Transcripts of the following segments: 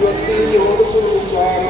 Yo estoy llevando por un lugar.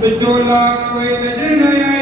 But your luck, we didn't